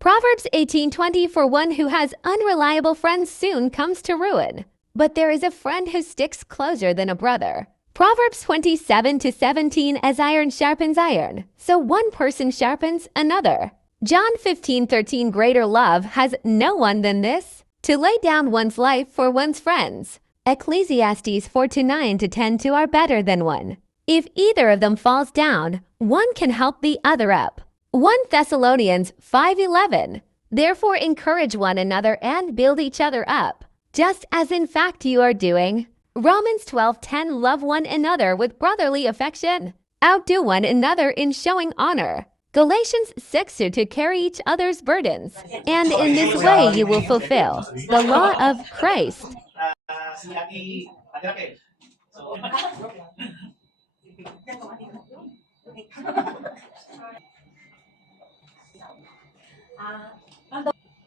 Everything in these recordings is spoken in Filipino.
Proverbs 18:20 For one who has unreliable friends soon comes to ruin, but there is a friend who sticks closer than a brother. Proverbs 27:17 As iron sharpens iron, so one person sharpens another. John 15:13 Greater love has no one than this, to lay down one's life for one's friends. Ecclesiastes 4:9-10 are better than one. If either of them falls down, one can help the other up. 1 Thessalonians 5:11 Therefore encourage one another and build each other up, just as in fact you are doing. Romans 12:10 Love one another with brotherly affection. Outdo one another in showing honor. Galatians 6 to carry each other's burdens, and in this way you will fulfill the law of Christ.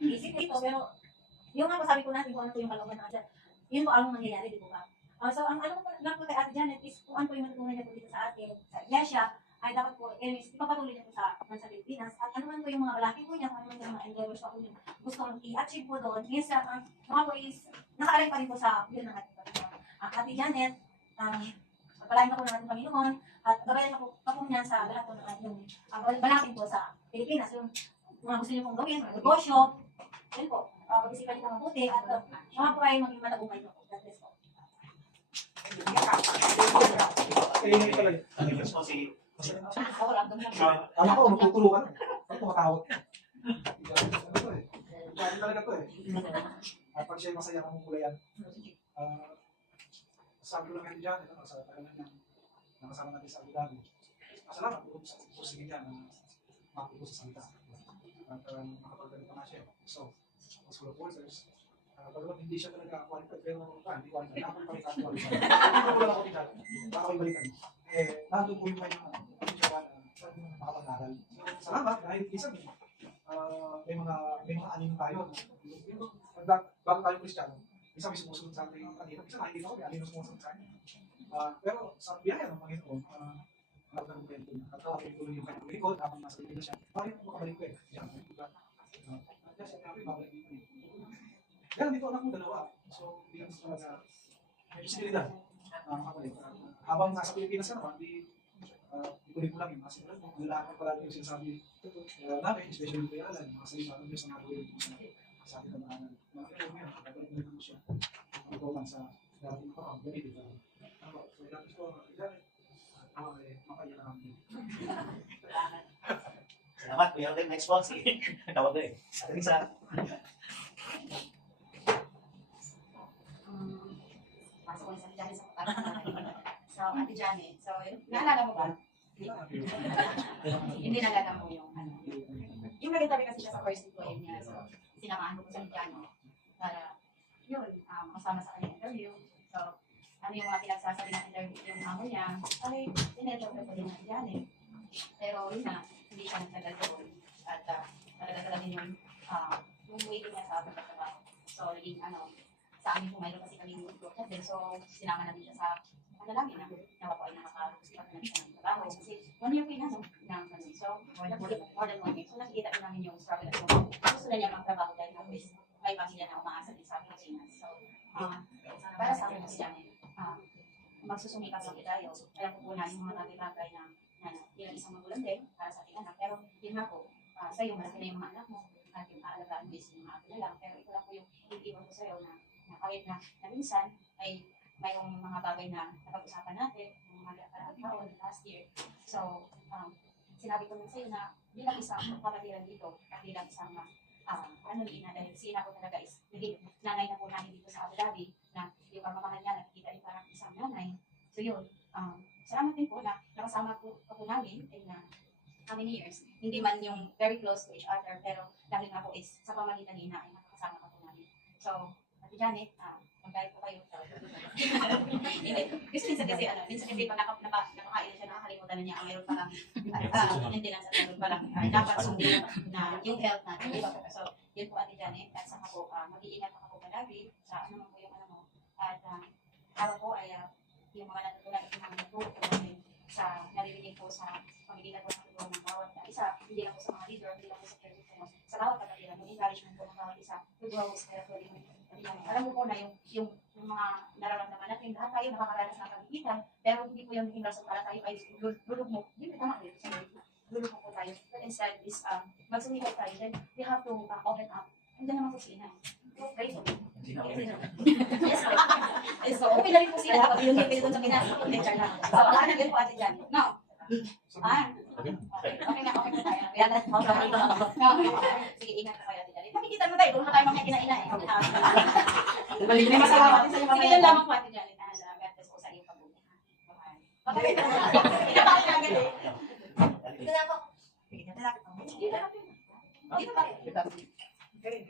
Isip ito, pero yung nga po sabi ko natin kung ano po yung kalooban ng Ate Janet, yun po ang mangyayari, di po ba? So, ang ano po lang po kay Ate Janet is kung ano po yung matutunan niya po dito sa atin, sa iglesia, ay dapat po, ipapatuloy niya po sa bansa Pilipinas, at ano man po yung mga balaki po niya, kung ano man po yung mga endeavors po niya, gusto i-achieve po doon, minsan, mga po is, nakaaray pa rin po sa yun ng ating Panginoon. Ate Janet, pagpalain na po ng ating Panginoon, at gabayan na po niya sa lahat po ng ating balaki po sa Pilipinas, yung mga gusto niyo pong gawin, mga negosyo, yun po, pag-isipan niyo po mabuti, at mga po ay maging matagumpay niyo po. God bless po. Alam ko, magtutulungan. Ako tumatawag. Dahil talaga to eh. At pag siya'y masaya kang mukulayan. Sabi ko lang yan dyan, sa tagalan niya, nakasama natin sa Abu Dhabi. Salamat po sa pusigin niya na makupo sa salita. At makapagdalit pa nga siya. So, as full of workers, pagkakas hindi siya talaga qualified, pero hindi qualified. Ako pa rin qualified. Hindi ko lang ako pinag. Baka ko ibalikan. Nandun po yung kanyang makapag-aral. Salamat dahil isang may mga anin tayo. Bago tayo Kristiyano, isa may sumusunod sa atin kanina. Isa nakikita ko, may alin na sumusunod sa atin. Pero sa biyaya ng Panginoon, nagkaroon ko at kawagin tuloy yung kanyang likod habang nasa likod siya. Bakit mo makabalik ko eh? Kaya siya kami babalik dito eh. Kaya dito anak mo dalawa. So, hindi ka talaga may posibilidad. Habang nasa Pilipinas ka naman, ikulit mo lang yung kasi lahat ng palagi yung sinasabi namin, especially yung Alan, mga salita ng Diyos na nagawin sa atin ng anan. Mga ito mo yan, nagawin mo siya. Ikaw lang sa dating pa, gamitin ka. So, dapat ko, makaya na kami. Salamat, kuya ulit. Next one, sige. Tawag na eh. Ating sa... Pasok ko sa Janet sa pagkakataon. So, Ate Janet, so, naalala mo ba? Hindi naalala mo yung ano. Yung nagtabi kasi siya sa first employer niya. So, sinamahan ko sa Janet para, yun, kasama sa kanyang interview. So, ano yung mga pinagsasabi ng interview yung amo niya, ay, tinetro ko din ng Janet. Pero yun na, hindi siya nagtagal doon. At talaga din yung waiting niya sa pagkakatrabaho. So, naging sa amin kung mayroon kasi kami yung group natin. So, sinama natin siya sa namin na nawa po ay nakaka-start na siya ng trabaho. Kasi 1 year po yun ng so, more than 1 year. So, nakikita ko namin yung struggle at yung gusto na niya magtrabaho dahil na may pamilya na umaasa din sa Pilipinas. So, para sa akin kasi yan magsusumikap sa tayo. Alam ko po na yung mga bagay-bagay na bilang isang magulang din para sa ating anak. Pero yun nga po, sa iyo, malaki na yung mga anak mo at yung aalagaan mo is yung mga anak na lang. Pero ito lang po yung iiwan ko sa iyo na kahit na minsan ay mayroong mga bagay na napag-usapan natin ng mga taon last year. So, sinabi ko sa iyo na bilang isang kapatiran dito at bilang isang liin na dahil sina ko talaga is nanay na po namin dito sa Abu Dhabi na yung pagmamahal niya nakikita rin parang isang nanay. So yun, salamat din po na nakasama po namin in how many years. Hindi man yung very close to each other pero dahil nga po is sa pamagitan nila ay nakakasama po namin. So, Ate Janet, magkaya po kayo. Minsan kasi pag napakain siya, nakakalimutan na niya ang mayroon palang maintenance at mayroon palang dapat sundin na yung health natin. Diba? So, yun po Ate Janet, at saka po mag-iingat ako palagi sa ano mo yung mo. At ako po ay yung mga natutunan at yung mga nagtulog po namin sa naririnig po sa pamilihan po ng tulong ng bawat isa, hindi lang po sa mga leader, hindi lang po sa service po, sa bawat isa. Nag-host kaya pwede alam mo po na yung mga nararamdaman natin, lahat tayo nakakaranas ng pagigitan, pero hindi po yung naging rason para tayo ay lulugmok. Hindi mo tama dito. Lulugmok po tayo. But instead is, magsumikap tayo, then we have to open up. Hindi naman po sina. Right? Yes, po. So, okay na rin po sila. Kapag yung ngipin doon sa Pinas, lecture na. So, ano yun po ate dyan? No. Okay. Okay na, okay na tayo. Yan na. Sige, ingat po kayo ate dyan. Nakikita mo tayo, doon na tayo mga kinaina eh. May masalamat din sa iyo. Sige, yun lamang po ate dyan. God bless po sa iyong pag-uwi. Okay. Dito na po. Dito na po. Dito pa rin. Hey.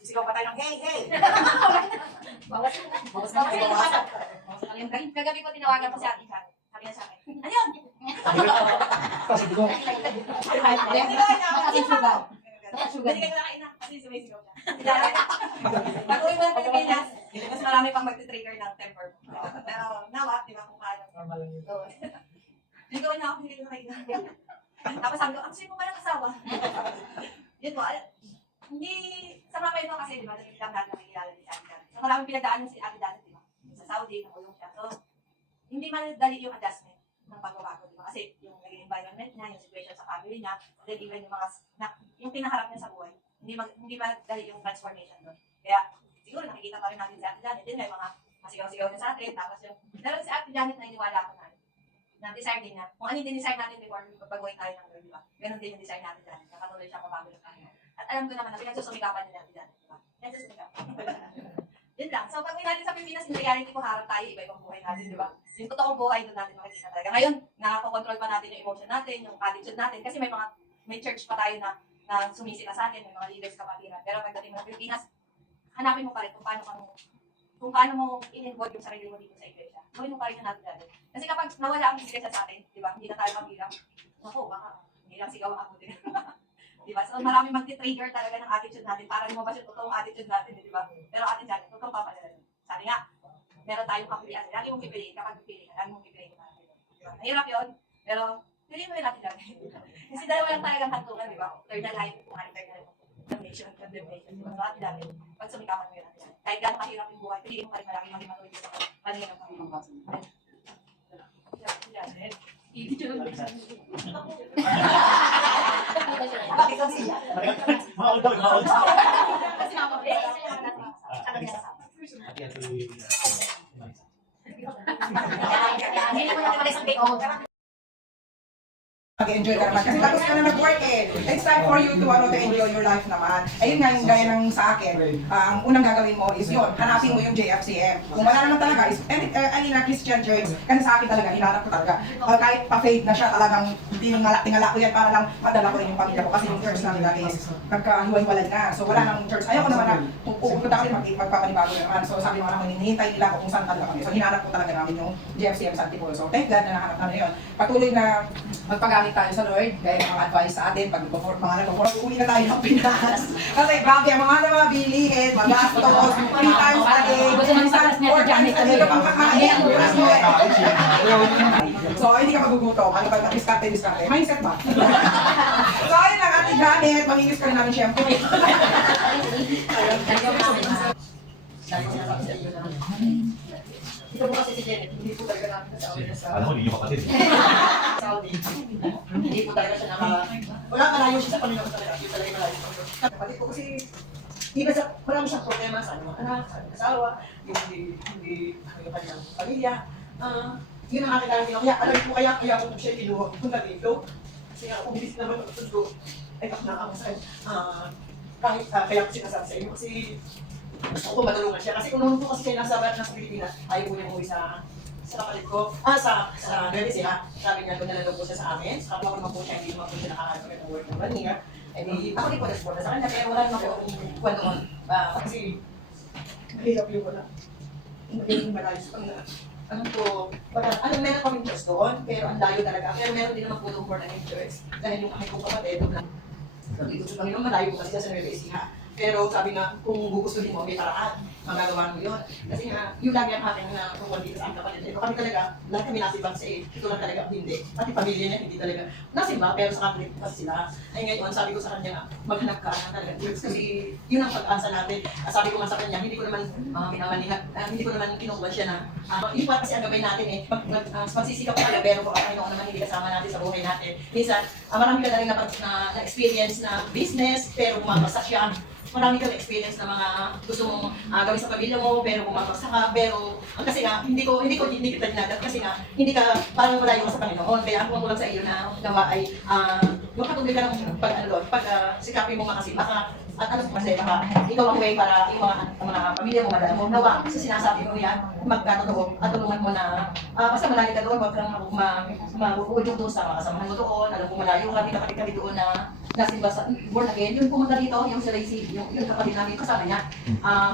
Isigaw pa tayo ng hey, hey! Bawas na. Kagabi ko tinawagan ko si ate Kat. Sabi niya sa akin, ano yun? Kasi ko, Hindi ka nakain na kasi sumisigaw siya. Pag-uwi mo ng Pilipinas, mas marami pang magti-trigger ng temper mo. Pero nawa, di ba kung paano. normal lang yun. Hindi ko na ako, hindi ko nakain. Tapos sabi ko, sino ba yung asawa? Yun po, hindi, sa mga ito kasi, di ba, lang natin nakikilala ni Ate Janet. So, maraming pinagdaanan si Ate Janet, di ba? Sa Saudi, nakulong siya. So, hindi madali yung adjustment ng pagbabago, di ba? Kasi yung naging environment niya, yung situation sa family niya, then even yung mga, yung pinaharap niya sa buhay, hindi madali yung transformation doon. Kaya, siguro nakikita pa rin natin si Ate Janet, din may mga masigaw-sigaw niya sa atin, tapos yung, pero si Ate Janet na iniwala ko na desire din niya. Kung ano yung desire natin before pag-going tayo ng girl, di ba? Ganun din yung desire natin dyan. Nakatuloy siya pabago ng kanya. At alam ko naman na pinagsusumikapan niya natin dyan, di ba? Pinagsusumikapan. Yun lang. So, pag-uwi natin sa Pilipinas, in reality ko, harap tayo, iba-ibang buhay natin, di ba? Yung totoong buhay doon natin makikita talaga. Ngayon, nakakontrol pa natin yung emotion natin, yung attitude natin, kasi may church pa tayo na sumisita sa atin, may mga leaders kapatiran. Pero pagdating mo ng Pilipinas, hanapin mo pa rin kung paano mo in-involve yung sarili mo dito sa iglesia. Gawin mo pa rin yung natin dati. Kasi kapag nawala ang iglesia sa atin, di ba, hindi na tayo kabilang, naku, baka hindi lang sigaw ako din. Di ba? So marami magti-trigger talaga ng attitude natin para lumabas yung totoong attitude natin, di ba? Pero atin dyan, totoong papadala. Sabi nga, meron tayong kapilian. Lagi mong pipiliin kapag pipiliin ka, lagi mong pipiliin ka. Diba? Mahirap yun, pero piliin mo yun natin dati. Kasi dalawa lang talagang hantungan, di ba? Eternal life, kung ano eternal damnation, condemnation, di ba? So atin dati, pag sumikapan mo yun natin dati. Kahit gano'ng mahirap yung buhay, piliin mo pa rin malaki maging matuloy sa kanina ng Panginoon. Bakit daw siya? Maul daw, maul. Kasi mga hindi mo natin sa take-over. Mag-enjoy ka naman. Kasi tapos ka na nag-work eh. It's time for you to enjoy your life naman. Ayun nga yung gaya ng sa akin. Ang unang gagawin mo is yun. Hanapin mo yung JFCM. Kung wala naman talaga is, na Christian Church. Kasi sa akin talaga, hinanap ko talaga. Kahit pa-fade na siya, talagang tingala ko yan para lang madala ko rin yung pamilya ko. Kasi yung church namin dati is nagkahiwa-hiwalay na. So wala nang church. Ayoko naman na pupunta kami magpapanibago naman. So sabi mga naman, hinihintay nila kung saan talaga kami. So hinanap ko talaga namin yung JFCM sa Antipolo. So thank God na nahanap namin yun. Patuloy na magpagamit tayo sa Lord, dahil mga advice sa atin, pag uwi na tayo ng Pinas. Kasi grabe, ang mga bilihin, magastos, 3 times a day, 4 times a day ka pang kakain. So, hindi ka magugutom. Ano ba, diskarte? Mindset ba? So, ayun lang, Ate Janet, manginis ka rin namin siyempre. Ito po kasi si Janet, hindi po talaga namin kasama. Alam mo, hindi yung kapatid. Saudi. Hindi po talaga siya wala malayo siya sa Panginoon talaga. Yun talaga malayo sa Panginoon. Kapatid ko kasi, wala mo siyang problema sa mga anak, sa asawa, hindi yung kanyang pamilya. Yun ang aking alam kaya alam ko kaya ako siya kinuha punta dito. Kasi ako bilis naman ang ko. Ay, na ako sa kahit kaya ko sinasabi sa inyo kasi gusto ko matulungan siya. Kasi kung naman po kasi siya nasa Pilipinas, ayaw po niya umuwi sa kapatid ko, sa Nueva Ecija. Sabi niya, doon na lang po siya sa amin. Sa kapwa ko naman po siya, hindi naman po siya nakakaroon ng work ng Manila. Eh di, ako din po na-support sa kanya, kaya wala naman po kwento mo. Kasi, mahirap yung wala. Hindi malayo sa kanya. Ano po, meron kaming church doon, pero ang layo talaga. Pero meron din naman po doon for na church. Dahil yung aking kong kapatid, doon lang. Dito sa Panginoon, malayo po kasi sa Nueva Ecija. Pero sabi nga, kung gugustuhin mo, may paraan. Magagawa mo yun. Kasi nga, yung lagi ang akin na tungkol dito sa aking kapatid. Ito kami talaga, lahat kami nasibang sa ito lang talaga, hindi. Pati pamilya niya, hindi talaga nasimba, pero sa Catholic kasi sila. Ay ngayon, sabi ko sa kanya nga, maghanap ka na talaga. Kasi yun ang pag-asa natin. Sabi ko nga sa kanya, hindi ko naman minamanihan, hindi ko naman kinukuha siya na, yung part kasi ang gabay natin eh, pagsisikap ka talaga, pero kung ano naman hindi kasama natin sa buhay natin. Minsan, marami ka na rin na experience na business, pero bumabasa siya. Marami kang experience na mga gusto mong gawin sa pamilya mo, pero bumabagsak ka, pero kasi nga, hindi kita dinadat kasi nga, hindi ka, parang malayo ka sa Panginoon. Kaya ang lang sa iyo na nawa ay, makatuloy ka ng sikapin mo nga kasi baka, at ano kasi baka, ikaw ang way para yung mga pamilya mo madala mo. Nawa, sa sinasabi mo yan, magkatotoo at tulungan mo na, basta malali ka doon, huwag kang mag-uudyo doon sa mga kasamahan mo doon, alam mo malayo ka, kapatid kami doon na nasimba sa born again. Yung pumunta dito, yung si Lacey, yung kapatid namin kasama niya.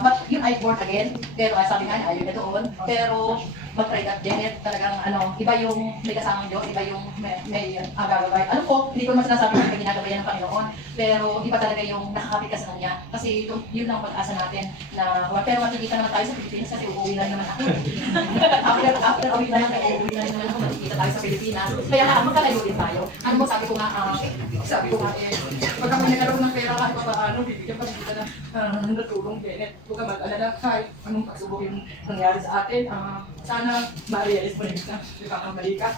But yun ay born again. Pero sabi nga niya, ayaw niya doon. Pero mag-try that Janet, talagang iba yung may kasamang Diyos, iba yung may gagawin. Alam ko, hindi ko naman sinasabi na may ginagawa ng Panginoon. Pero iba talaga yung nakakapit ka sa kanya. Kasi yun lang pag-asa natin. Pero makikita naman tayo sa Pilipinas kasi uuwi na rin naman ako. after uwi na naman, uuwi na rin naman ako, makikita tayo sa Pilipinas. Kaya magkalayo din tayo. Ano mo, sabi ko nga, pagka may nagkaroon ng pera kahit pa paano, bibigyan pa kita na natulong, Janet. Huwag ka mag-alala kahit anong pagsubok yung nangyari sa atin. Sana ma-realize mo rin na nagkakamali ka.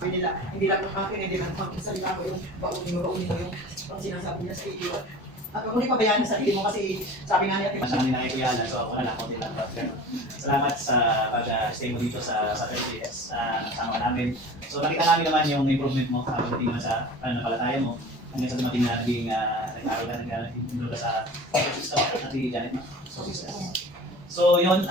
Hindi lang ng akin, hindi lang ng salita ko yung baunin mo yung sinasabi niya sa iyo. At kung hindi pabayaan sa sarili mo kasi sabi nga niya, Mas kami nakikuyala, so ako na lang, konti lang. Salamat sa pag-stay mo dito sa 30 years. Nasama ka namin. So nakita namin naman yung improvement mo pagdating naman sa pananampalataya mo. Hanggang sa dumating na naging nag-aaral ka, nag-enroll ka sa system at Janet mo. So yun,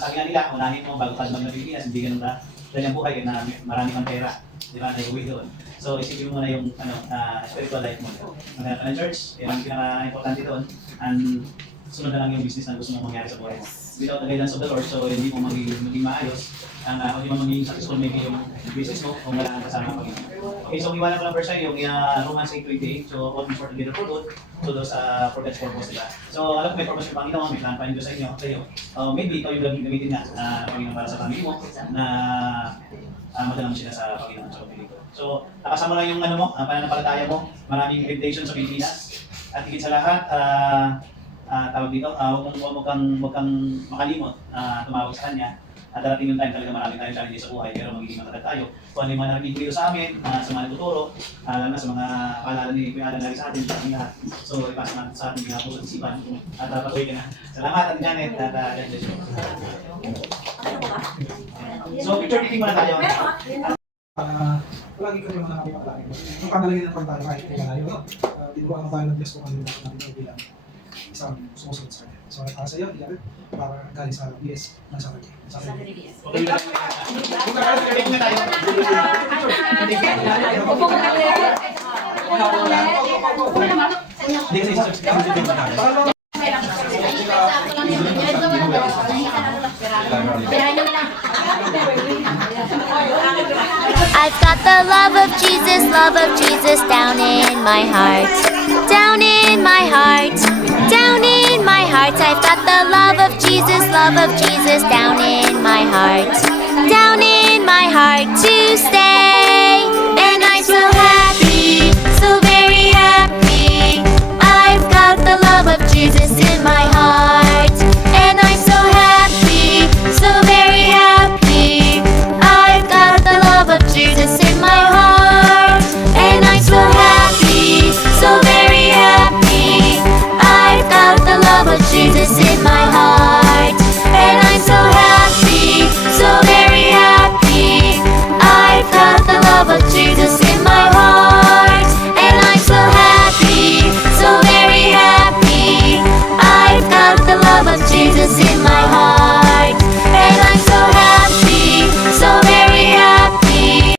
sabi nga nila, unahin mo bago ka lumag na Pilipinas, hindi ganun ba? Dahil ang buhay na marami kang pera, di ba, nag-uwi doon. So isipin mo na yung spiritual life mo. Maghanap ka ng church, yan ang pinaka-importante doon. And sunod na lang yung business na gusto mong mangyari sa buhay mo. Without the guidance of the Lord, so hindi mo magiging maayos. Hindi mo magiging successful maybe yung business mo kung wala kang kasama Panginoon. Okay, so iwanan ko lang first time yung Romans 8:28. So all things work together for good to those for God's purpose, diba? So alam ko may purpose yung Panginoon, may plan pa rin Diyos sa inyo. Maybe ikaw yung gamitin nga Panginoon para sa family mo na madala mo sila sa Panginoon sa pamilya ko. So, nakasama lang yung pananampalataya mo, maraming temptation sa Pilipinas. At higit sa lahat, tawag dito, huwag kang makalimot, tumawag sa kanya. At darating yung time talaga marami tayong challenges sa buhay, pero magiging matatag tayo. Kung ano yung mga narinig dito sa amin, sa mga nagtuturo, lalo na sa mga paalala ni Kuya Alan lagi sa atin, sa ating lahat. So, ipasa natin sa ating mga puso at isipan. At patuloy ka na. Salamat, Ate Janet, at God bless you. So, picture taking muna tayo. Palagi kami mga nakapagpapalagi. Yung panalangin ng pagtayo kahit kaya layo, tinuruan tayo ng Diyos kung ano yung natin bilang isang sumusunod sa kanya. So, sa iyo, para galing sa BS ng sa kanya. Okay, take na tayo. Upo mo na kayo. I've got the love of Jesus down in my heart. Down in my heart. Down in my heart. I've got the love of Jesus down in my heart. Down in my heart to stay. And I'm so happy.